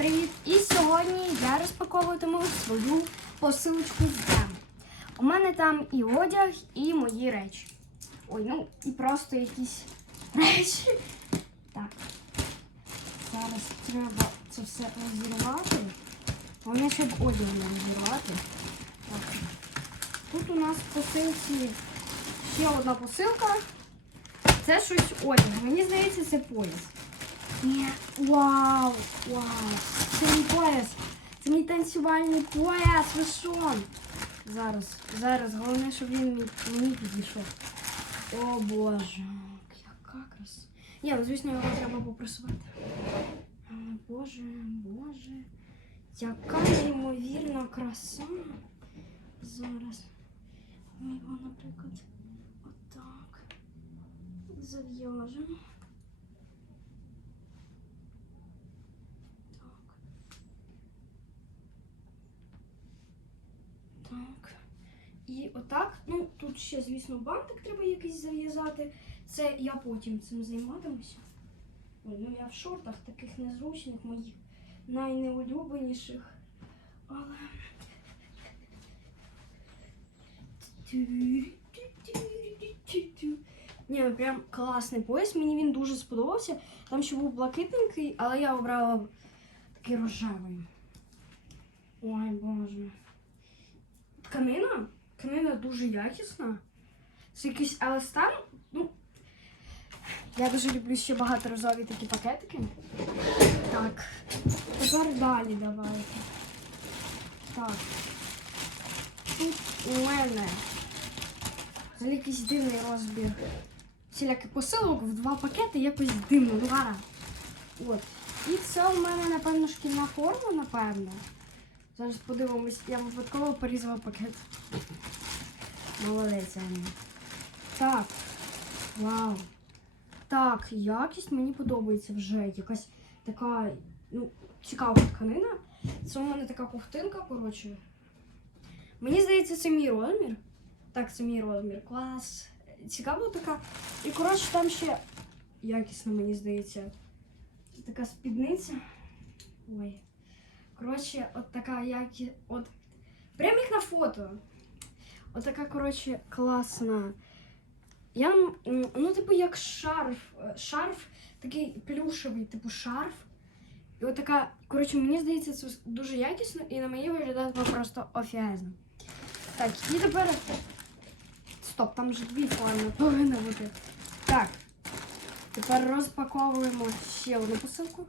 Привіт! І сьогодні я розпаковуватиму свою посилочку з Дем. У мене там і одяг, і мої речі. Ой, ну і просто якісь речі. Так. Зараз треба це все розірвати. Головне, щоб одяг не розірвати. Так. Тут у нас в посилці ще одна посилка. Це щось одяг. Мені здається, це пояс. Вау, вау. Це мій пояс. Це мій танцювальний пояс. Ви що? Зараз, зараз. Головне, щоб він мені, підійшов. О боже, яка краса. Ні, ну звісно, його треба попрасувати. О, Боже, боже. Яка неймовірна краса. Зараз. Ми його, наприклад, отак зав'яжемо. Так. Так. І отак. Ну, тут ще, звісно, бантик треба якийсь зав'язати. Це я потім цим займатимуся. Ой, ну я в шортах таких незручних, моїх найнеулюбленіших. Але. Ні, ну прям класний пояс. Мені він дуже сподобався. Там ще був блакитненький, але я обрала такий рожевий. Ой, боже. Тканина? Тканина дуже якісна. Це якийсь еластан. Ну, я дуже люблю ще багаторазові такі пакетики. Так. Тепер далі давайте. Так. Тут у мене взагалі якийсь дивний розбір. Всіляких посилок в два пакети якось дивно. Ну. От. І це у мене, напевно, шкільна форма, напевно. Зараз подивимось, я випадково порізала пакет. Молодець, Аня. Так. Вау. Так, якість мені подобається вже. Якась така, ну, цікава тканина. Це у мене така ковтинка, коротше. Мені здається, це мій розмір. Так, це мій розмір. Клас. Цікаво така. І коротше, там ще якісно, мені здається. Така спідниця. Ой. Коротше, от така які. От. Прям як на фото. От така, коротше, класна. Я, м, ну, типу, як шарф. е, Шарф, такий плюшевий, типу шарф. І от така, коротше, мені здається, це дуже якісно і на мені виглядає воно просто офігезно. Так, і тепер. Стоп, там же дві форми повинно бути. Так. Тепер розпаковуємо ще одну посилку.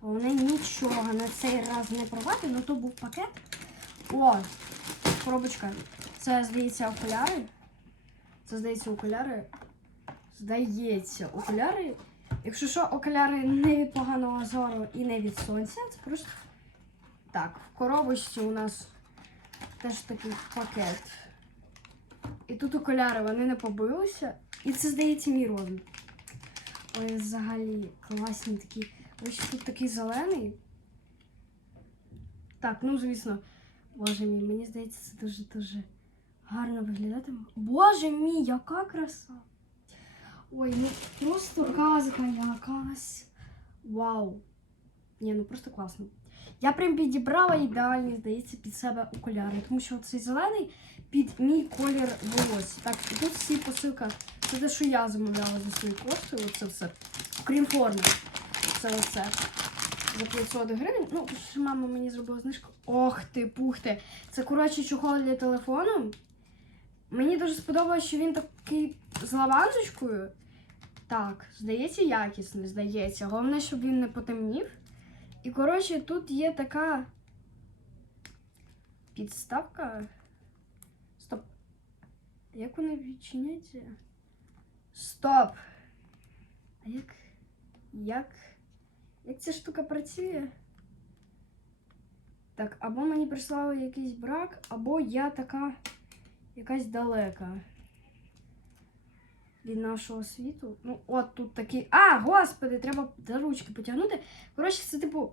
Головне нічого на цей раз не порвати, ну то був пакет. О, коробочка. Це, здається, окуляри. Це, здається, окуляри. Здається, окуляри. Якщо що, окуляри не від поганого зору і не від сонця. Це просто. Так, в коробочці у нас теж такий пакет. І тут окуляри, вони не побилися. І це, здається, мій розмір. Ой, взагалі класні такі. Ось тут такий зелений. Так, ну звісно, боже мій, мені здається, це дуже-дуже гарно виглядатиме. Боже мій, яка краса! Ой, ну просто казка якась. Вау! Ні, ну просто класно. Я прям підібрала ідеальні, здається, під себе окуляри, тому що цей зелений під мій колір волосся. Так, і тут всі посилка. Це те, що я замовляла за свої кошти, оце все. Крім форми. Це оце. За 500 гривень. Ну, ще мама мені зробила знижку. Ох ти, пухти. Це, коротше, чохол для телефону. Мені дуже сподобалось, що він такий з лавандочкою. Так, здається, якісний, здається. Головне, щоб він не потемнів. І, коротше, тут є така підставка. Стоп. Як вона відчиняється? Стоп! А як. Як. Як ця штука працює? Так, або мені прислали якийсь брак, або я така якась далека від нашого світу. Ну, от тут такий. А, господи, треба за ручки потягнути. Коротше, це типу.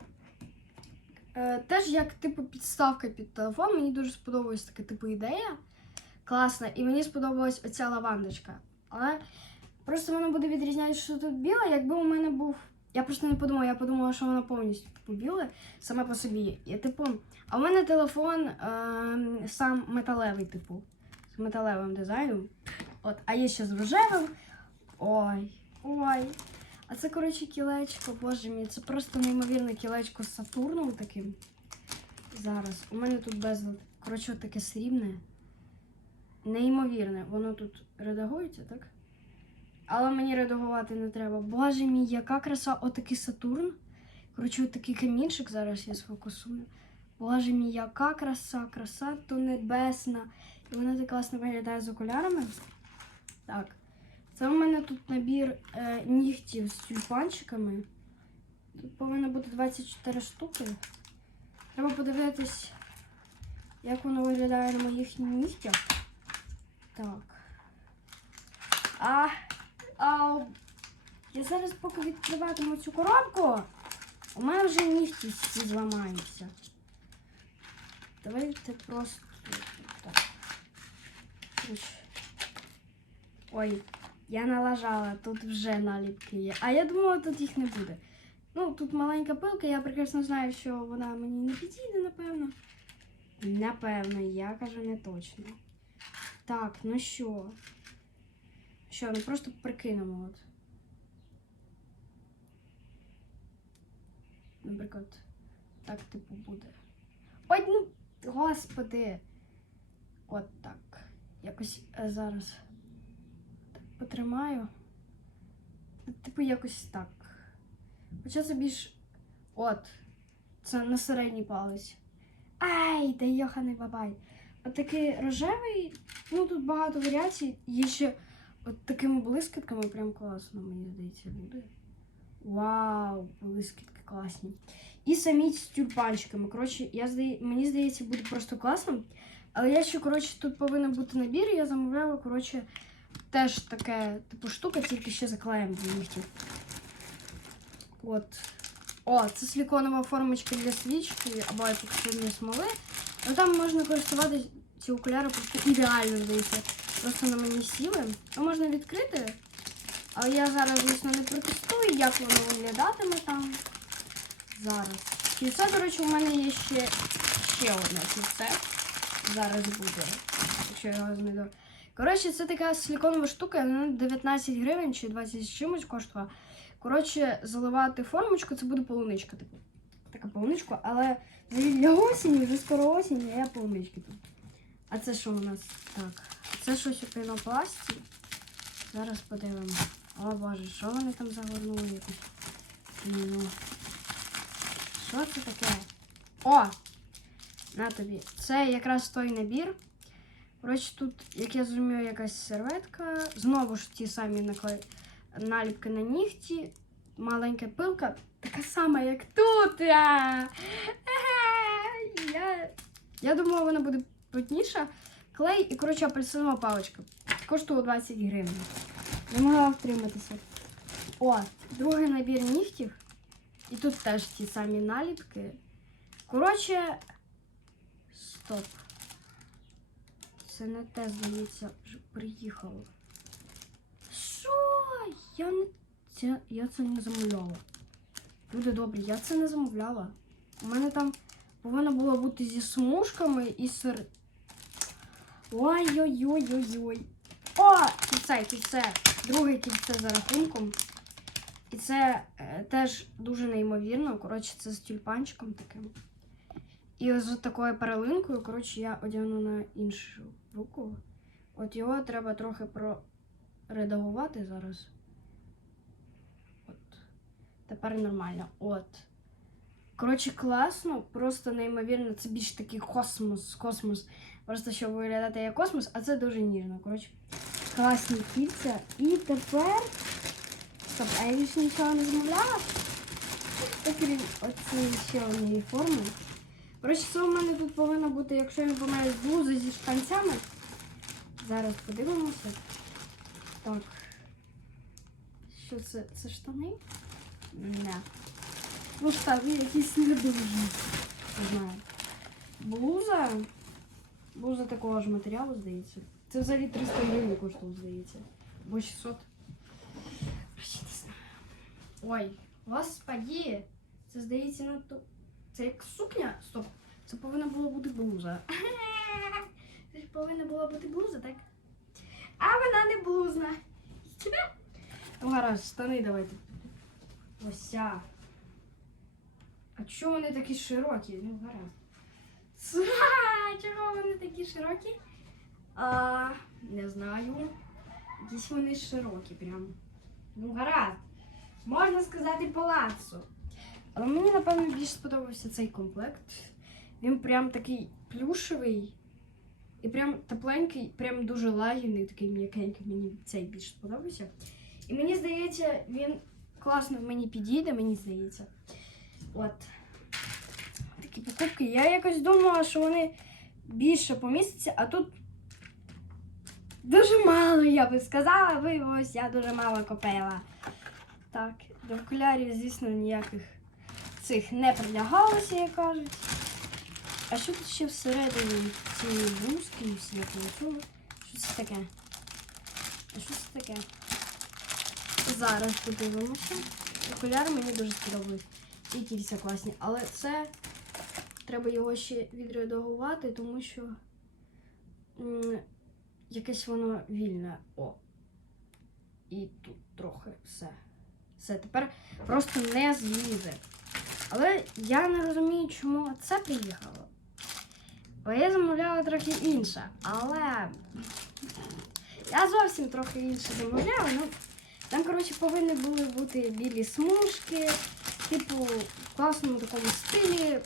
Е, теж як типу підставка під телефон. Мені дуже сподобалась така типу ідея. Класна. І мені сподобалась оця лавандочка. Але просто воно буде відрізнятися, що тут біле, якби у мене був Я просто не подумала, я подумала, що вона повністю побіла саме по собі. І, типу, а в мене телефон ем, сам металевий, типу, з металевим дизайном. От, а є ще з рожевим. Ой, ой. А це, коротше, кілечко, боже мій, це просто неймовірне кілечко з Сатурном таким. Зараз. У мене тут безлад. Коротше, таке срібне. Неймовірне. Воно тут редагується, так? Але мені редагувати не треба. Боже мій, яка краса, отакий Сатурн. Коротше, отакий камінчик зараз я сфокусую. Боже мій, яка краса, краса то небесна. І вона так класно виглядає з окулярами. Так. Це у мене тут набір е, нігтів з тюльпанчиками. Тут повинно бути 24 штуки. Треба подивитись, як воно виглядає на моїх нігтях. Так. А, а, я зараз поки відкриватиму цю коробку, у мене вже нігті всі зламаються. Давайте просто так. Ой, я налажала, тут вже наліпки є. А я думала, тут їх не буде. Ну, тут маленька пилка, я прекрасно знаю, що вона мені не підійде, напевно. Напевно, я кажу не точно. Так, ну що? Що, ну просто прикинемо от. Наприклад, так типу буде. Ой, ну, господи. От так. Якось е, зараз так потримаю. Типу, якось так. Хоча це більш. От. Це на середній палець. Ай, да йоханий бабай. От такий рожевий, ну тут багато варіацій. Є ще от такими блискітками, прям класно, мені здається, буде. Вау, блискітки класні. І самі з тюльпанчиками. Коротше, я здає... мені здається, буде просто класно. Але я ще, коротше, тут повинен бути набір, я замовляла, коротше, теж таке, типу, штука, тільки ще заклеєм в нігтів. От. О, це силіконова формочка для свічки або епоксидної смоли. Ну там можна користуватися ці окуляри просто ідеально здається. Просто на мені сіли. Ну, можна відкрити. Але я зараз, звісно, не протестую, як воно виглядатиме там. Зараз. Кільце, до речі, у мене є ще, ще одне кільце. Зараз буде. Якщо я його знайду. Коротше, це така силіконова штука, вона 19 гривень чи 20 з чимось коштувала. Коротше, заливати формочку, це буде полуничка. Типу. Така полуничка, але для осені, вже скоро осінь, а я полунички тут. А це що у нас? Так. Це щось у пінопласті. Зараз подивимося. О боже, що вони там загорнули якусь? Ну. Що це таке? О! На тобі. Це якраз той набір. Коротше, тут, як я зрозумію, якась серветка. Знову ж ті самі наліпки на нігті. Маленька пилка. Така сама, як тут. Я... я думала, вона буде плотніша. Клей і, коротше, апельсинова паличка. Коштує 20 гривень. Не могла втриматися. О, другий набір нігтів. І тут теж ті самі наліпки. Коротше, стоп. Це не те, здається, вже приїхало. Що? Я не. Це... Я це не замовляла. Люди добрі, я це не замовляла. У мене там повинно було бути зі смужками і сир. Ой-ой-ой-ой-ой. О! Кільце, кільце. Друге кільце за рахунком. І це е, теж дуже неймовірно. Коротше, це з тюльпанчиком таким. І з такою перелинкою, коротше, я одягну на іншу руку. От його треба трохи проредагувати зараз. От. Тепер нормально. От. Коротше, класно, просто неймовірно. Це більш такий космос, космос. Просто щоб виглядати як космос, а це дуже ніжно. Коротше, класні кільця. І тепер. Стоп, а я більше нічого не замовляла. Окрім оцієї ще однієї форми. Коротше, це у мене тут повинно бути, якщо я не помиляюсь, зі штанцями. Зараз подивимося. Так. Що це? Це штани? Не. Ну, штани якісь не дуже. Не знаю. Блуза. Блуза такого ж матеріалу, здається. Це взагалі 300 гривень коштувало, здається. Або 600. Коротше, не знаю. Ой, Господі, це здається на то. Це як сукня? Стоп. Це повинна була бути блуза. Це ж повинна була бути блуза, так? А вона не блузна. Ну, гаразд, штани давайте. Ось ця. А чого вони такі широкі? Ну, гаразд. Широкі? А, не знаю. Якісь вони широкі прям. Ну, гаразд. Можна сказати палацу. Але мені, напевно, більше сподобався цей комплект. Він прям такий плюшевий і прям тепленький, прям дуже лагідний, такий м'якенький. Мені цей більше сподобався. І мені здається, він класно мені підійде, мені здається. От. Такі покупки. Я якось думала, що вони більше помістяться, а тут дуже мало, я би сказала. Виявилось, я дуже мало купила. Так, до окулярів, звісно, ніяких цих не прилягалося, як кажуть. А що тут ще всередині цієї блузки і всякого цього? Що це таке? А що це таке? Зараз подивимося. Окуляри мені дуже сподобались. І кільця класні. Але це треба його ще відредагувати, тому що якесь воно вільне. О. І тут трохи все. Все, тепер просто не злізе. Але я не розумію, чому це приїхало. Бо я замовляла трохи інше. Але я зовсім трохи інше замовляла. Ну, там, коротше, повинні були бути білі смужки, типу, в класному такому стилі,